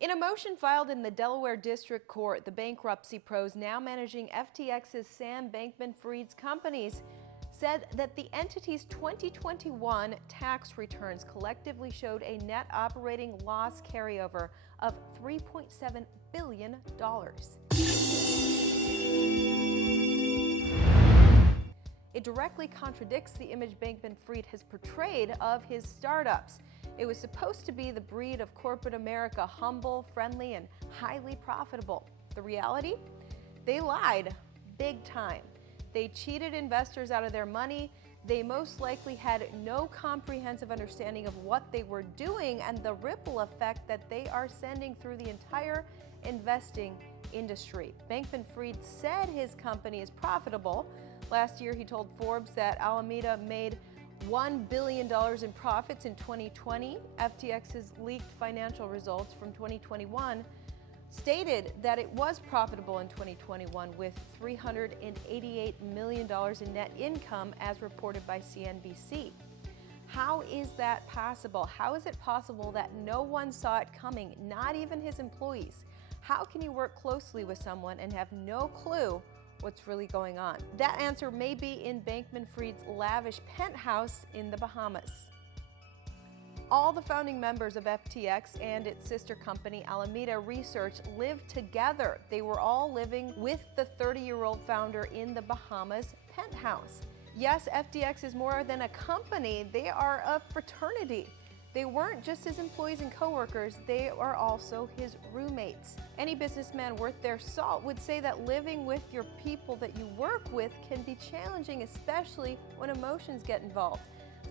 In a motion filed in the Delaware District Court, the bankruptcy pros now managing FTX's Sam Bankman-Fried's companies said that the entity's 2021 tax returns collectively showed a net operating loss carryover of $3.7 billion. It directly contradicts the image Bankman-Fried has portrayed of his startups. It was supposed to be the breed of corporate America, humble, friendly, and highly profitable. The reality? They lied big time. They cheated investors out of their money. They most likely had no comprehensive understanding of what they were doing and the ripple effect that they are sending through the entire investing industry. Bankman-Fried said his company is profitable. Last year, he told Forbes that Alameda made $1 billion in profits in 2020. FTX's leaked financial results from 2021 stated that it was profitable in 2021 with $388 million in net income as reported by CNBC. How is that possible? How is it possible that no one saw it coming, not even his employees? How can you work closely with someone and have no clue what's really going on? That answer may be in Bankman-Fried's lavish penthouse in the Bahamas. All the founding members of FTX and its sister company Alameda Research lived together. They were all living with the 30-year-old founder in the Bahamas penthouse. Yes, FTX is more than a company. They are a fraternity. They weren't just his employees and coworkers, they are also his roommates. Any businessman worth their salt would say that living with your people that you work with can be challenging, especially when emotions get involved.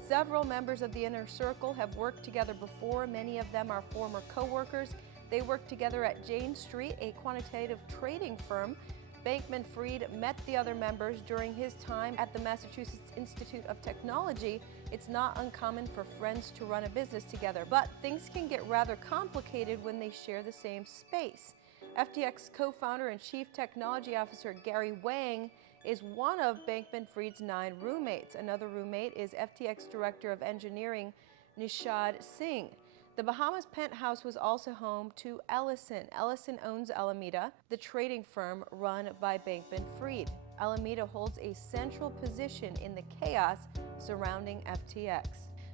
Several members of the inner circle have worked together before. Many of them are former coworkers. They worked together at Jane Street, a quantitative trading firm. Bankman-Fried met the other members during his time at the Massachusetts Institute of Technology. It's not uncommon for friends to run a business together, but things can get rather complicated when they share the same space. FTX co-founder and chief technology officer Gary Wang is one of Bankman-Fried's 9 roommates. Another roommate is FTX director of engineering Nishad Singh. The Bahamas penthouse was also home to Ellison. Ellison owns Alameda, the trading firm run by Bankman-Fried. Alameda holds a central position in the chaos surrounding FTX.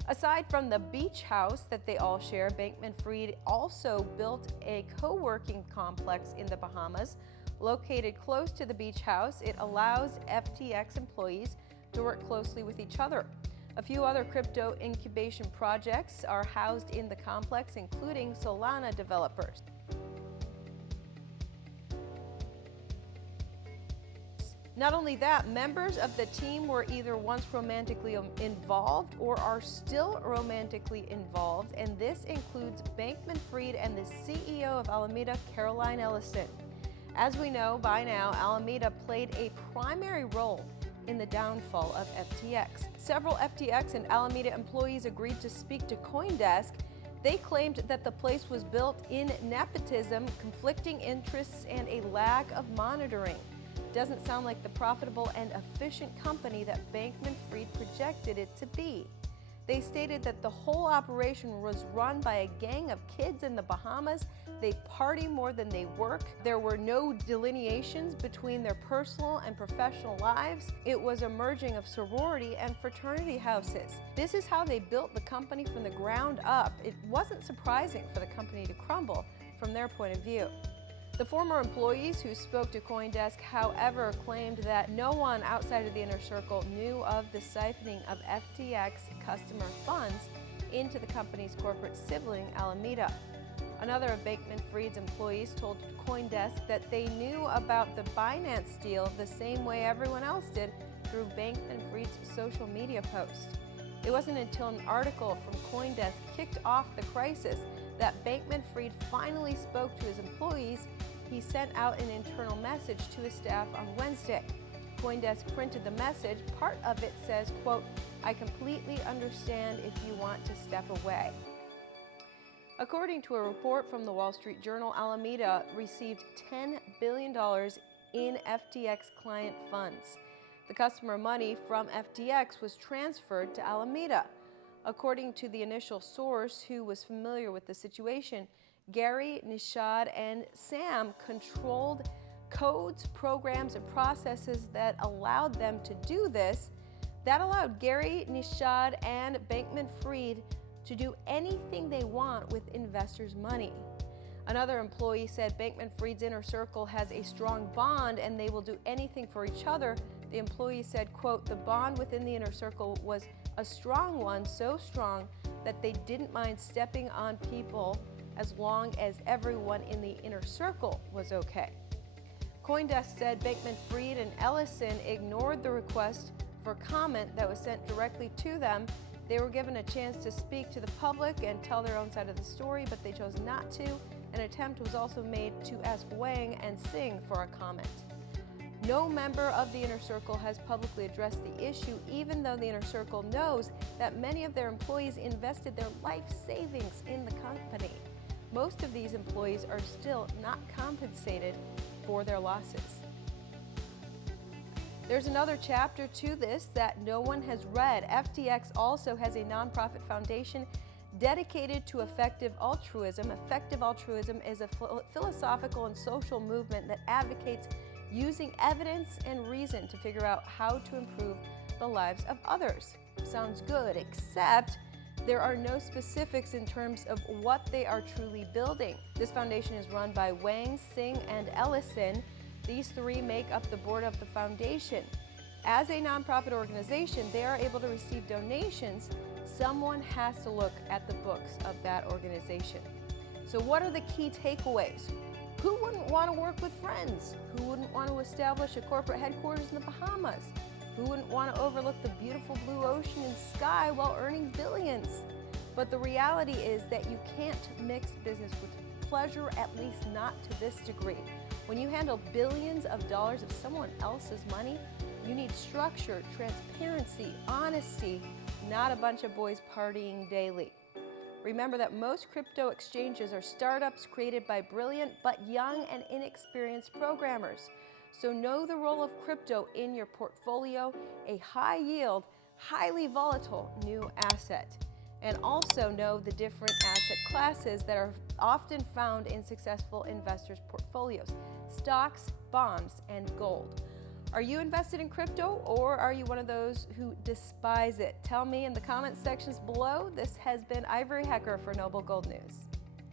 Aside from the beach house that they all share, Bankman-Fried also built a co-working complex in the Bahamas. Located close to the beach house, it allows FTX employees to work closely with each other. A few other crypto incubation projects are housed in the complex, including Solana developers. Not only that, members of the team were either once romantically involved or are still romantically involved, and this includes Bankman-Fried and the CEO of Alameda, Caroline Ellison. As we know by now, Alameda played a primary role in the downfall of FTX. Several FTX and Alameda employees agreed to speak to CoinDesk. They claimed that the place was built in nepotism, conflicting interests, and a lack of monitoring. Doesn't sound like the profitable and efficient company that Bankman-Fried projected it to be. They stated that the whole operation was run by a gang of kids in the Bahamas. They party more than they work. There were no delineations between their personal and professional lives. It was a merging of sorority and fraternity houses. This is how they built the company from the ground up. It wasn't surprising for the company to crumble from their point of view. The former employees who spoke to CoinDesk, however, claimed that no one outside of the inner circle knew of the siphoning of FTX customer funds into the company's corporate sibling, Alameda. Another of Bankman-Fried's employees told CoinDesk that they knew about the Binance deal the same way everyone else did through Bankman-Fried's social media post. It wasn't until an article from CoinDesk kicked off the crisis that Bankman-Fried finally spoke to his employees. He sent out an internal message to his staff on Wednesday. CoinDesk printed the message. Part of it says, quote, "I completely understand if you want to step away." According to a report from the Wall Street Journal, Alameda received $10 billion in FTX client funds. The customer money from FTX was transferred to Alameda. According to the initial source who was familiar with the situation, Gary, Nishad, and Sam controlled codes, programs, and processes that allowed them to do this. That allowed Gary, Nishad, and Bankman-Fried to do anything they want with investors' money. Another employee said Bankman-Fried's inner circle has a strong bond and they will do anything for each other. The employee said, quote, "The bond within the inner circle was a strong one, so strong that they didn't mind stepping on people as long as everyone in the inner circle was okay." CoinDesk said Bankman-Fried and Ellison ignored the request for comment that was sent directly to them. They were given a chance to speak to the public and tell their own side of the story, but they chose not to. An attempt was also made to ask Wang and Singh for a comment. No member of the inner circle has publicly addressed the issue, even though the inner circle knows that many of their employees invested their life savings in the company. Most of these employees are still not compensated for their losses. There's another chapter to this that no one has read. FTX also has a nonprofit foundation dedicated to effective altruism. Effective altruism is a philosophical and social movement that advocates using evidence and reason to figure out how to improve the lives of others. Sounds good, except there are no specifics in terms of what they are truly building. This foundation is run by Wang, Singh, and Ellison. These three make up the board of the foundation. As a nonprofit organization, they are able to receive donations. Someone has to look at the books of that organization. So what are the key takeaways? Who wouldn't want to work with friends? Who wouldn't want to establish a corporate headquarters in the Bahamas? Who wouldn't want to overlook the beautiful blue ocean and sky while earning billions? But the reality is that you can't mix business with pleasure, at least not to this degree. When you handle billions of dollars of someone else's money, you need structure, transparency, honesty, not a bunch of boys partying daily. Remember that most crypto exchanges are startups created by brilliant but young and inexperienced programmers. So know the role of crypto in your portfolio, a high yield, highly volatile new asset. And also know the different asset classes that are often found in successful investors' portfolios: stocks, bonds, and gold. Are you invested in crypto, or are you one of those who despise it? Tell me in the comment sections below. This has been Ivory Hecker for Noble Gold News.